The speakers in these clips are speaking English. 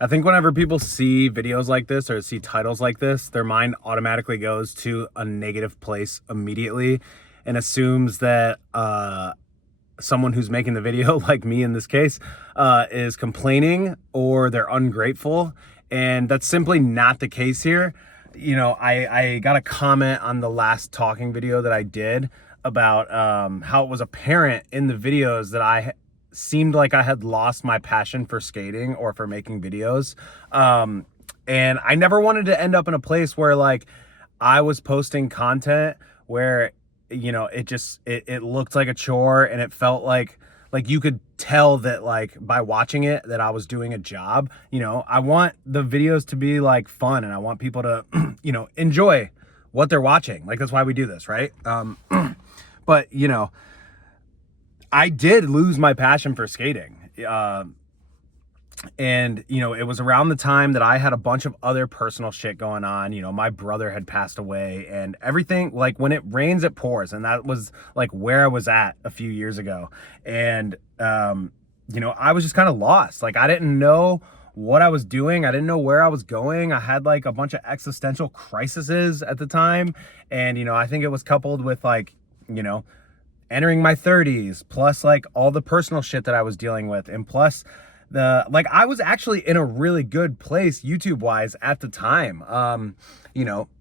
I think whenever people see videos like this or see titles like this, their mind automatically goes to a negative place immediately and assumes that someone who's making the video, like me in this case, is complaining or they're ungrateful. And that's simply not the case here. I got a comment on the last talking video that I did about how it was apparent in the videos that I seemed like I had lost my passion for skating or for making videos. And I never wanted to end up in a place where like I was posting content where, it looked like a chore and it felt like you could tell that like by watching it that I was doing a job. I want the videos to be like fun and I want people to, enjoy what they're watching. Like that's why we do this, right? But I did lose my passion for skating. And it was around the time that I had a bunch of other personal shit going on. My brother had passed away and everything, like when it rains, it pours. And that was like where I was at a few years ago. And, I was just kind of lost. Like I didn't know what I was doing. I didn't know where I was going. I had like a bunch of existential crises at the time. And, I think it was coupled with like, entering my 30s, plus like all the personal shit that I was dealing with, and plus I was actually in a really good place YouTube wise at the time,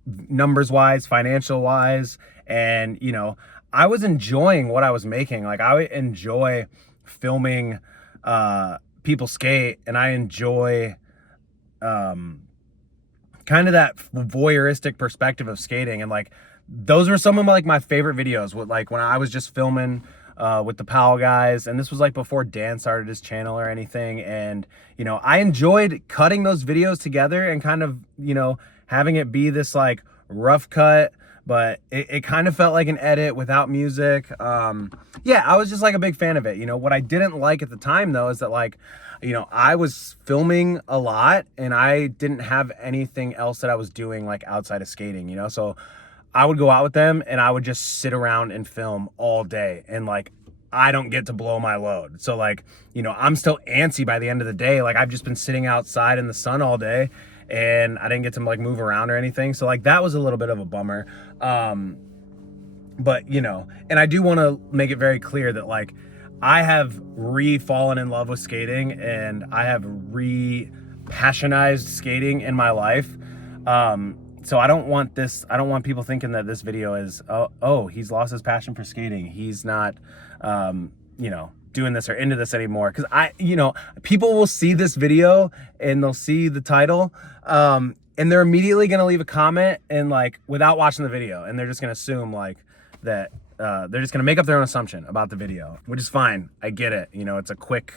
numbers wise, financial wise, and I was enjoying what I was making. Like I enjoy filming people skate, and I enjoy kind of that voyeuristic perspective of skating, and like those were some of my favorite videos with like when I was just filming with the Powell guys. And this was like before Dan started his channel or anything. And, I enjoyed cutting those videos together and kind of, having it be this like rough cut, but it kind of felt like an edit without music. Yeah, I was just like a big fan of it. What I didn't like at the time though, is that like, I was filming a lot and I didn't have anything else that I was doing like outside of skating, so I would go out with them and I would just sit around and film all day, and like I don't get to blow my load. So like, I'm still antsy by the end of the day. Like I've just been sitting outside in the sun all day and I didn't get to like move around or anything. So like that was a little bit of a bummer. But and I do want to make it very clear that like I have fallen in love with skating and I have passionized skating in my life. So I don't want people thinking that this video is, oh, he's lost his passion for skating. He's not, doing this or into this anymore. Cause people will see this video and they'll see the title, and they're immediately going to leave a comment and like, without watching the video. And they're just going to assume like that, they're just going to make up their own assumption about the video, which is fine. I get it. It's a quick,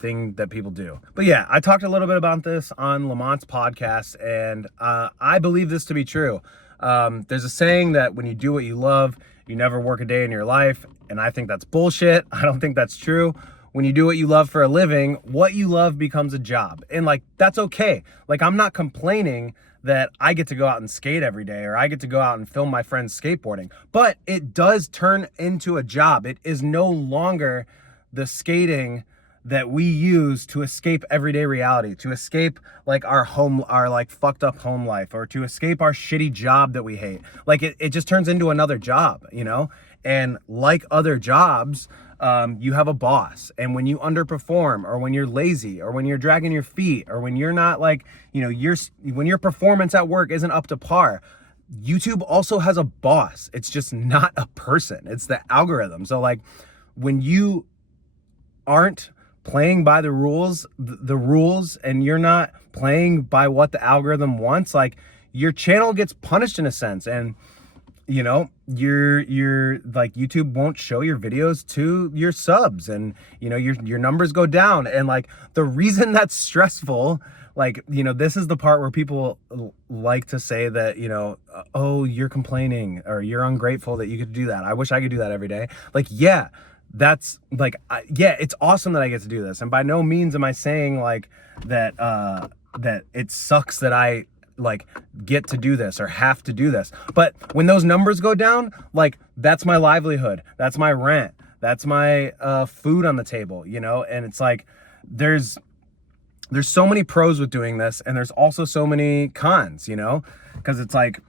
thing that people do. But yeah, I talked a little bit about this on Lamont's podcast, and I believe this to be true. There's a saying that when you do what you love, you never work a day in your life, and I think that's bullshit. I don't think that's true. When you do what you love for a living, what you love becomes a job, and like that's okay. Like I'm not complaining that I get to go out and skate every day, or I get to go out and film my friends skateboarding, but it does turn into a job. It is no longer the skating that we use to escape everyday reality, to escape like our like fucked up home life, or to escape our shitty job that we hate. Like it just turns into another job, and like other jobs, you have a boss. And when you underperform, or when you're lazy, or when you're dragging your feet, or when you're not like, when your performance at work isn't up to par, YouTube also has a boss. It's just not a person. It's the algorithm. So like when you aren't playing by the rules, and you're not playing by what the algorithm wants, like your channel gets punished in a sense. And you're like, YouTube won't show your videos to your subs, and your numbers go down. And like the reason that's stressful, like this is the part where people like to say that oh, you're complaining or you're ungrateful that you could do that. I wish I could do that every day. Like yeah, that's like, yeah, it's awesome that I get to do this. And by no means am I saying like that it sucks that I like get to do this or have to do this. But when those numbers go down, like that's my livelihood, that's my rent, that's my food on the table, and it's like there's there's so many pros with doing this, and there's also so many cons, you know, because it's like,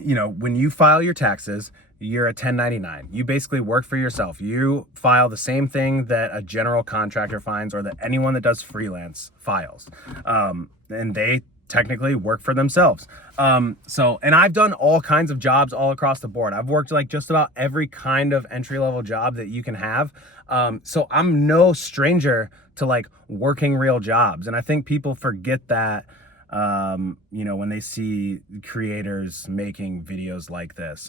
you know, when you file your taxes, you're a 1099. You basically work for yourself. You file the same thing that a general contractor finds, or that anyone that does freelance files. And they technically work for themselves. And I've done all kinds of jobs all across the board. I've worked like just about every kind of entry-level job that you can have. So I'm no stranger to like working real jobs. And I think people forget that, you know, when they see creators making videos like this.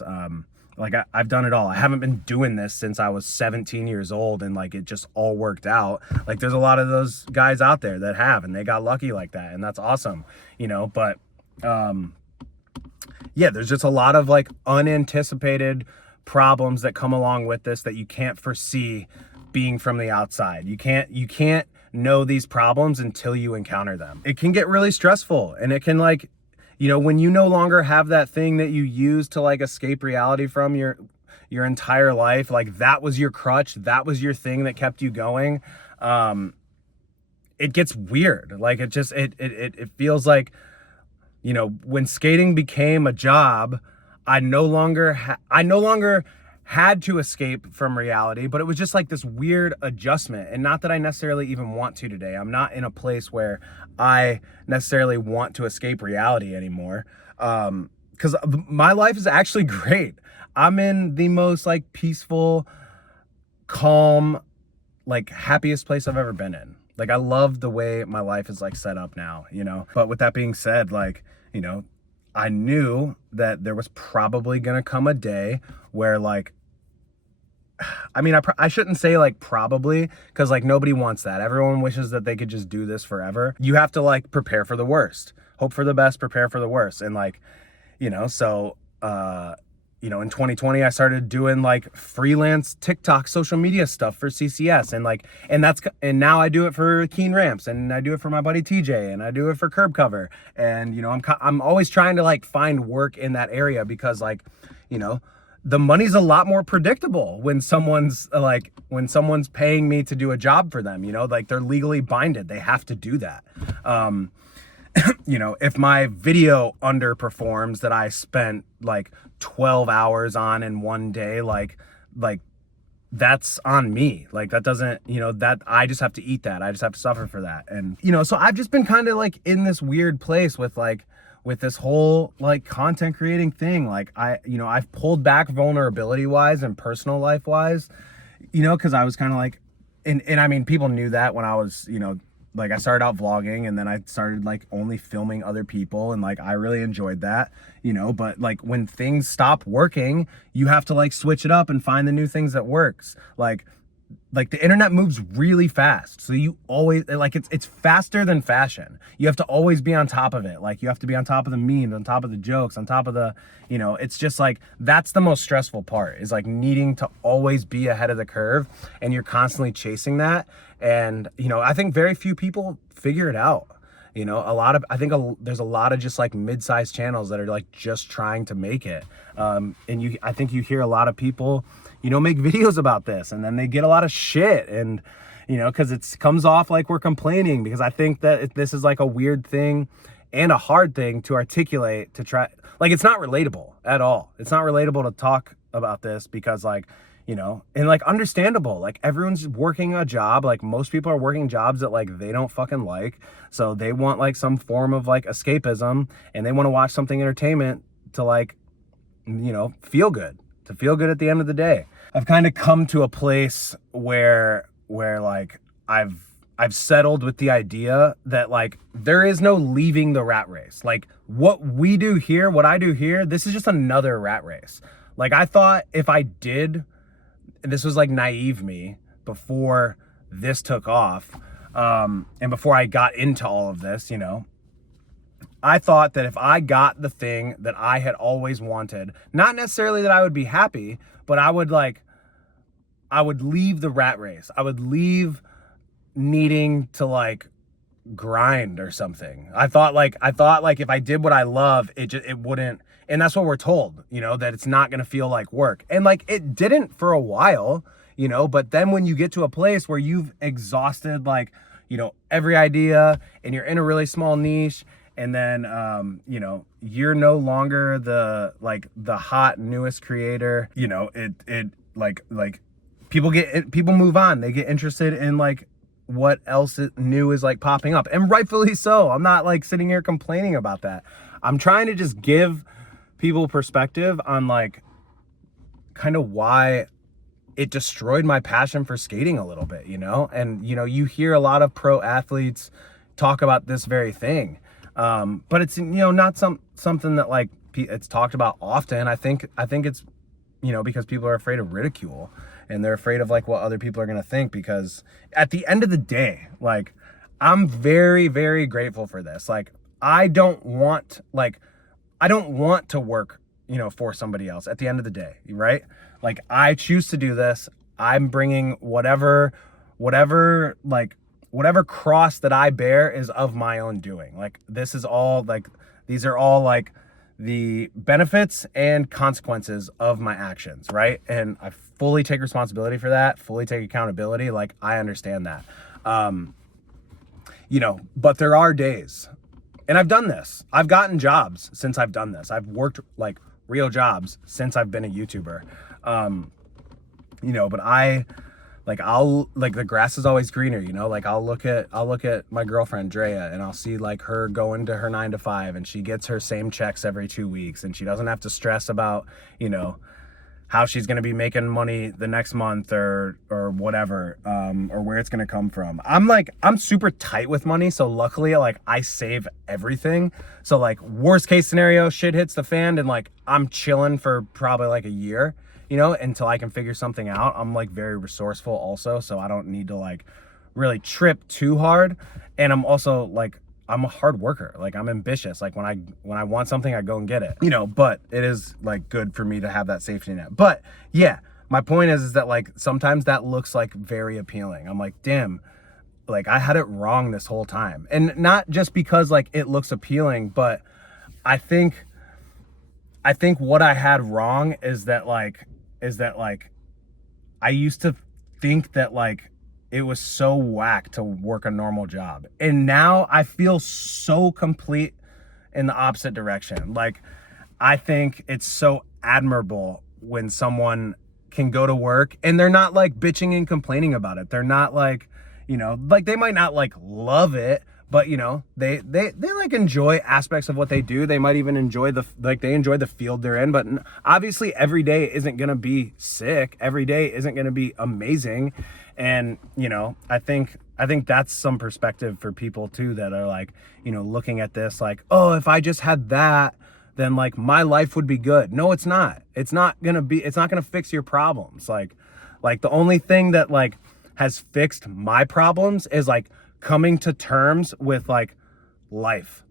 Like I've done it all. I haven't been doing this since I was 17 years old, and like it just all worked out. Like there's a lot of those guys out there that have, and they got lucky like that, and that's awesome, you know. But yeah, there's just a lot of like unanticipated problems that come along with this that you can't foresee being from the outside. You can't know these problems until you encounter them. It can get really stressful, and it can like, you know, when you no longer have that thing that you use to like escape reality from your entire life, like that was your crutch, that was your thing that kept you going. It gets weird. Like it just, it feels like, you know, when skating became a job, I no longer had to escape from reality, but it was just like this weird adjustment. And not that I necessarily even want to today. I'm not in a place where I necessarily want to escape reality anymore. Because my life is actually great. I'm in the most like peaceful, calm, like happiest place I've ever been in. Like I love the way my life is like set up now, you know? But with that being said, like, you know, I knew that there was probably gonna come a day where like, I mean, I shouldn't say like probably, because like nobody wants that. Everyone wishes that they could just do this forever. You have to like prepare for the worst, hope for the best, prepare for the worst. And like, you know, so, you know, in 2020, I started doing like freelance TikTok social media stuff for CCS. And like, and now I do it for Keen Ramps, and I do it for my buddy TJ, and I do it for Curb Cover. And, you know, I'm always trying to like find work in that area, because like, you know, the money's a lot more predictable when someone's paying me to do a job for them, you know, like they're legally binded. They have to do that. You know, if my video underperforms that I spent like 12 hours on in one day, like that's on me. Like that doesn't, you know, that I just have to eat that. I just have to suffer for that. And, you know, so I've just been kind of like in this weird place with this whole like content creating thing. Like I've pulled back vulnerability wise and personal life wise, you know, cause I was kind of like, and I mean, people knew that when I was, you know, like I started out vlogging, and then I started like only filming other people, and like I really enjoyed that, you know. But like when things stop working, you have to like switch it up and find the new things that works. Like the internet moves really fast, so you always like it's faster than fashion. You have to always be on top of it. Like you have to be on top of the memes, on top of the jokes, on top of the, you know, it's just like that's the most stressful part, is like needing to always be ahead of the curve, and you're constantly chasing that. And, you know, I think very few people figure it out. You know, there's a lot of just like mid-sized channels that are like just trying to make it. I think you hear a lot of people, you know, make videos about this, and then they get a lot of shit, and, you know, cause it comes off like we're complaining, because I think that this is like a weird thing and a hard thing to articulate, to try, like, it's not relatable at all. It's not relatable to talk about this, because like, you know, and like understandable, like everyone's working a job, like most people are working jobs that like they don't fucking like, so they want like some form of like escapism, and they want to watch something entertainment to like, you know, feel good at the end of the day. I've kind of come to a place where like I've settled with the idea that like there is no leaving the rat race. Like what I do here, this is just another rat race. Like I thought if I did, this was like naive me before this took off, and before I got into all of this, you know, I thought that if I got the thing that I had always wanted, not necessarily that I would be happy, but I would leave the rat race. I would leave needing to like grind or something. I thought like if I did what I love, it wouldn't. And that's what we're told, you know, that it's not going to feel like work. And like it didn't for a while, you know, but then when you get to a place where you've exhausted like you know, every idea, and you're in a really small niche, and then you know, you're no longer the hot newest creator. You know, it like people move on. They get interested in like what else new is like popping up, and rightfully so. I'm not like sitting here complaining about that. I'm trying to just give people perspective on like kind of why it destroyed my passion for skating a little bit, you know? And, you know, you hear a lot of pro athletes talk about this very thing. But it's, you know, not something that like it's talked about often. I think it's, you know, because people are afraid of ridicule, and they're afraid of like what other people are going to think, because at the end of the day, like, I'm very, very grateful for this. Like, I don't want to work, you know, for somebody else at the end of the day, right? Like, I choose to do this. I'm bringing whatever cross that I bear is of my own doing. Like, this is all like, these are all like the benefits and consequences of my actions, right? And I fully take responsibility for that, fully take accountability. Like, I understand that. You know, but there are days, and I've done this. I've gotten jobs since I've done this. I've worked like real jobs since I've been a YouTuber. You know, but I'll like, the grass is always greener, you know? Like, I'll look at my girlfriend Drea, and I'll see like her going to her 9 to 5, and she gets her same checks every 2 weeks, and she doesn't have to stress about, you know, how she's going to be making money the next month or whatever, or where it's going to come from. I'm super tight with money. So luckily, like, I save everything. So like, worst case scenario, shit hits the fan, and like, I'm chilling for probably like a year, you know, until I can figure something out. I'm like very resourceful also, so I don't need to like really trip too hard. And I'm also like, I'm a hard worker. Like, I'm ambitious. Like, when I want something, I go and get it, you know. But it is like good for me to have that safety net. But yeah, my point is that like, sometimes that looks like very appealing. I'm like, damn, like, I had it wrong this whole time. And not just because like it looks appealing, but I think what I had wrong is that like I used to think that like it was so whack to work a normal job. And now I feel so complete in the opposite direction. Like, I think it's so admirable when someone can go to work and they're not like bitching and complaining about it. They're not like, you know, like, they might not like love it, but you know, they like enjoy aspects of what they do. They might even enjoy they enjoy the field they're in. But obviously every day isn't going to be sick. Every day isn't going to be amazing. And, you know, I think that's some perspective for people too, that are like, you know, looking at this like, oh, if I just had that, then like my life would be good. No, it's not. It's not going to fix your problems. Like the only thing that like has fixed my problems is like coming to terms with like life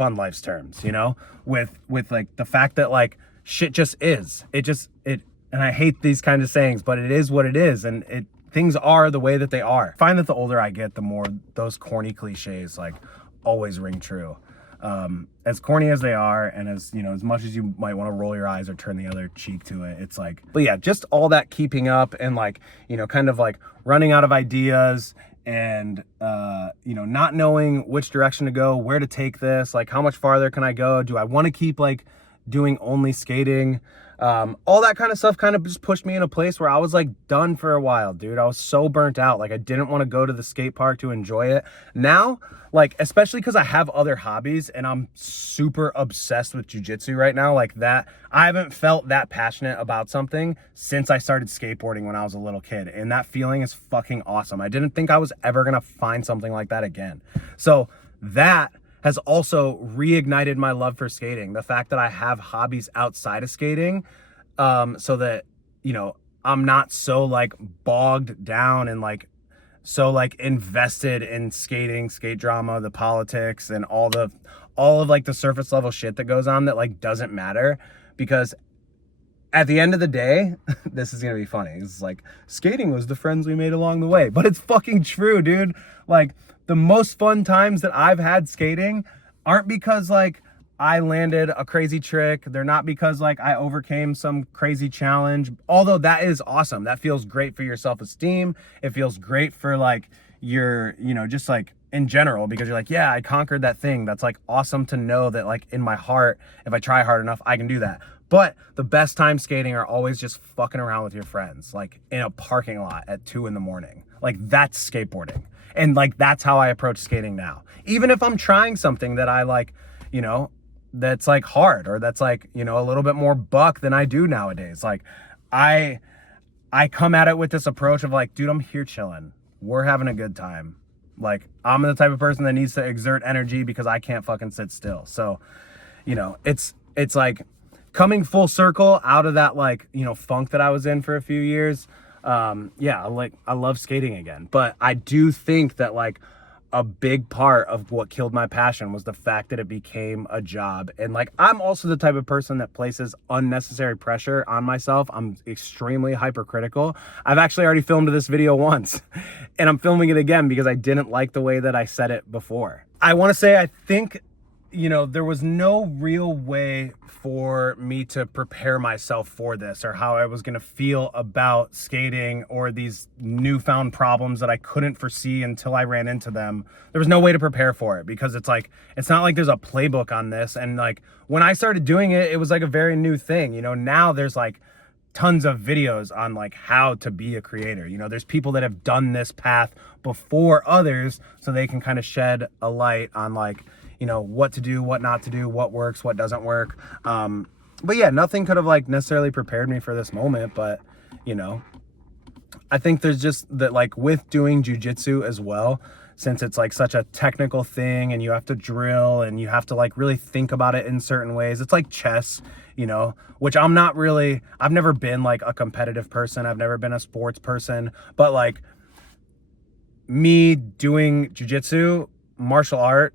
on life's terms, you know, with like the fact that like shit just is. And I hate these kind of sayings, but it is what it is. And things are the way that they are. I find that the older I get, the more those corny cliches like always ring true. As corny as they are, and as, you know, as much as you might want to roll your eyes or turn the other cheek to it, it's like, but yeah, just all that keeping up and like, you know, kind of like running out of ideas and, you know, not knowing which direction to go, where to take this, like how much farther can I go? Do I want to keep like doing only skating? All that kind of stuff kind of just pushed me in a place where I was like done for a while, dude. I was so burnt out. Like, I didn't want to go to the skate park to enjoy it. Now, like, especially because I have other hobbies and I'm super obsessed with jujitsu right now, like that, I haven't felt that passionate about something since I started skateboarding when I was a little kid. And that feeling is fucking awesome. I didn't think I was ever going to find something like that again. So that has also reignited my love for skating. The fact that I have hobbies outside of skating, so that, you know, I'm not so like bogged down and like so like invested in skating, skate drama, the politics, and all of like the surface level shit that goes on that like doesn't matter. Because at the end of the day, this is gonna be funny. It's like, skating was the friends we made along the way. But it's fucking true, dude. Like, the most fun times that I've had skating aren't because like I landed a crazy trick. They're not because like I overcame some crazy challenge. Although that is awesome. That feels great for your self-esteem. It feels great for like, you're, you know, just like in general, because you're like, yeah, I conquered that thing. That's like awesome to know that like in my heart, if I try hard enough, I can do that. But the best times skating are always just fucking around with your friends, like in a parking lot at 2 a.m. Like that's skateboarding. And like, that's how I approach skating now. Even if I'm trying something that I like, you know, that's like hard, or that's like, you know, a little bit more buck than I do nowadays. Like I come at it with this approach of like, dude, I'm here chilling. We're having a good time. Like I'm the type of person that needs to exert energy because I can't fucking sit still. So, you know, it's like coming full circle out of that, like, you know, funk that I was in for a few years. Yeah, I love skating again, but I do think that like a big part of what killed my passion was the fact that it became a job. And like, I'm also the type of person that places unnecessary pressure on myself. I'm extremely hypercritical. I've actually already filmed this video once and I'm filming it again because I didn't like the way that I said it before. I want to say, I think, you know, there was no real way for me to prepare myself for this, or how I was going to feel about skating, or these newfound problems that I couldn't foresee until I ran into them. There was no way to prepare for it, because it's like, it's not like there's a playbook on this. And like when I started doing it, it was like a very new thing. You know, now there's like tons of videos on like how to be a creator. You know, there's people that have done this path before others, so they can kind of shed a light on like, you know, what to do, what not to do, what works, what doesn't work. But yeah, nothing could have like necessarily prepared me for this moment. But, you know, I think there's just that, like with doing jujitsu as well, since it's like such a technical thing and you have to drill and you have to like really think about it in certain ways. It's like chess, you know, which I've never been like a competitive person. I've never been a sports person, but like me doing jujitsu, martial art,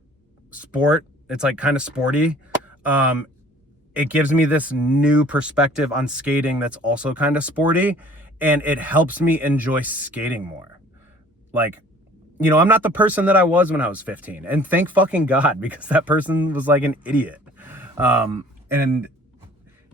sport, it's like kind of sporty. It gives me this new perspective on skating that's also kind of sporty, and it helps me enjoy skating more. Like, you know, I'm not the person that I was when I was 15, and thank fucking God, because that person was like an idiot. And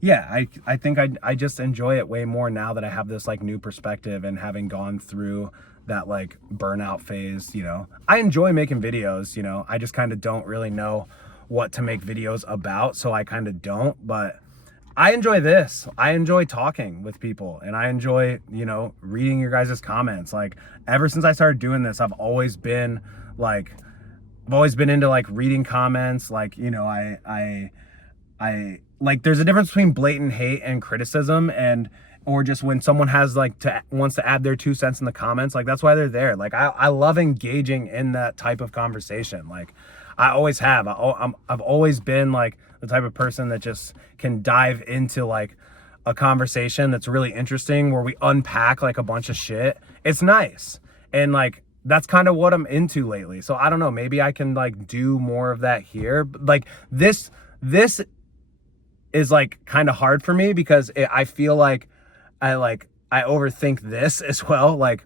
yeah, I think I just enjoy it way more now that I have this like new perspective, and having gone through that like burnout phase. You know, I enjoy making videos, you know, I just kind of don't really know what to make videos about, so I kind of don't. But I enjoy this. I enjoy talking with people, and I enjoy, you know, reading your guys' comments. Like ever since I started doing this, I've always been into like reading comments. Like, you know, I like, there's a difference between blatant hate and criticism, or just when someone has like wants to add their 2 cents in the comments. Like that's why they're there. Like I love engaging in that type of conversation. Like I always have. I've always been like the type of person that just can dive into like a conversation that's really interesting, where we unpack like a bunch of shit. It's nice. And like, that's kind of what I'm into lately. So I don't know, maybe I can like do more of that here. But like this is like kind of hard for me, because I feel like I overthink this as well. Like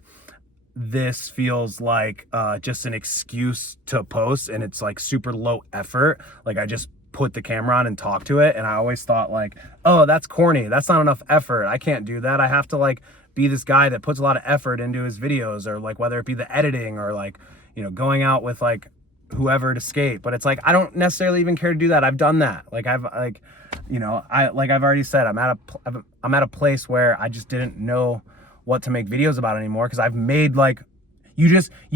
this feels like just an excuse to post, and it's like super low effort. Like I just put the camera on and talk to it, and I always thought like, oh, that's corny, that's not enough effort, I can't do that. I have to like be this guy that puts a lot of effort into his videos, or like whether it be the editing, or like, you know, going out with like whoever to skate. But it's like, I don't necessarily even care to do that. I've done that. Like I've like, you know, I've already said, I'm at a place where I just didn't know what to make videos about anymore, because I've made like, you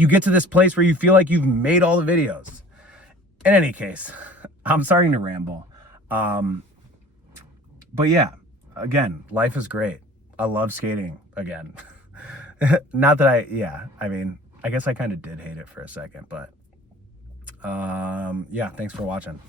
get to this place where you feel like you've made all the videos. In any case, I'm starting to ramble. But yeah, again, life is great. I love skating again. Not that I mean, I guess I kind of did hate it for a second, but yeah, thanks for watching.